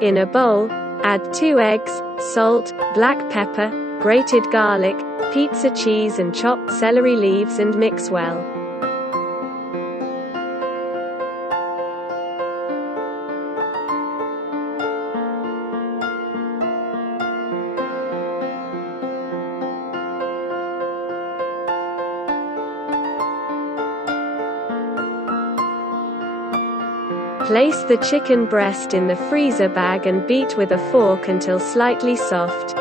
In a bowl, add 2 eggs, salt, black pepper, grated garlic, pizza cheese and chopped celery leaves and mix well. Place the chicken breast in the freezer bag and beat with a fork until slightly soft.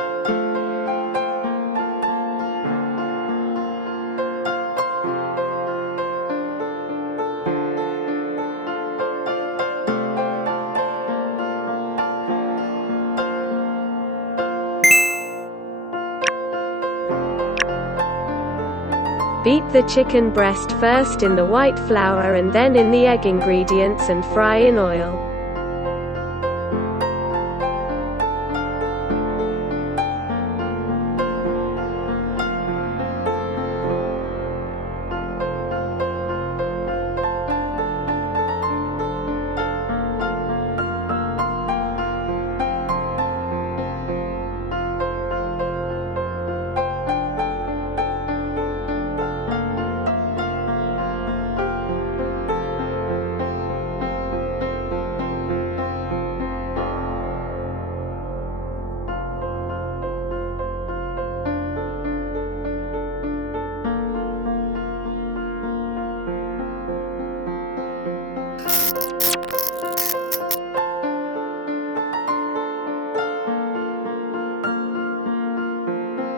Beat the chicken breast first in the white flour and then in the egg ingredients and fry in oil.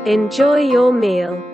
Enjoy your meal.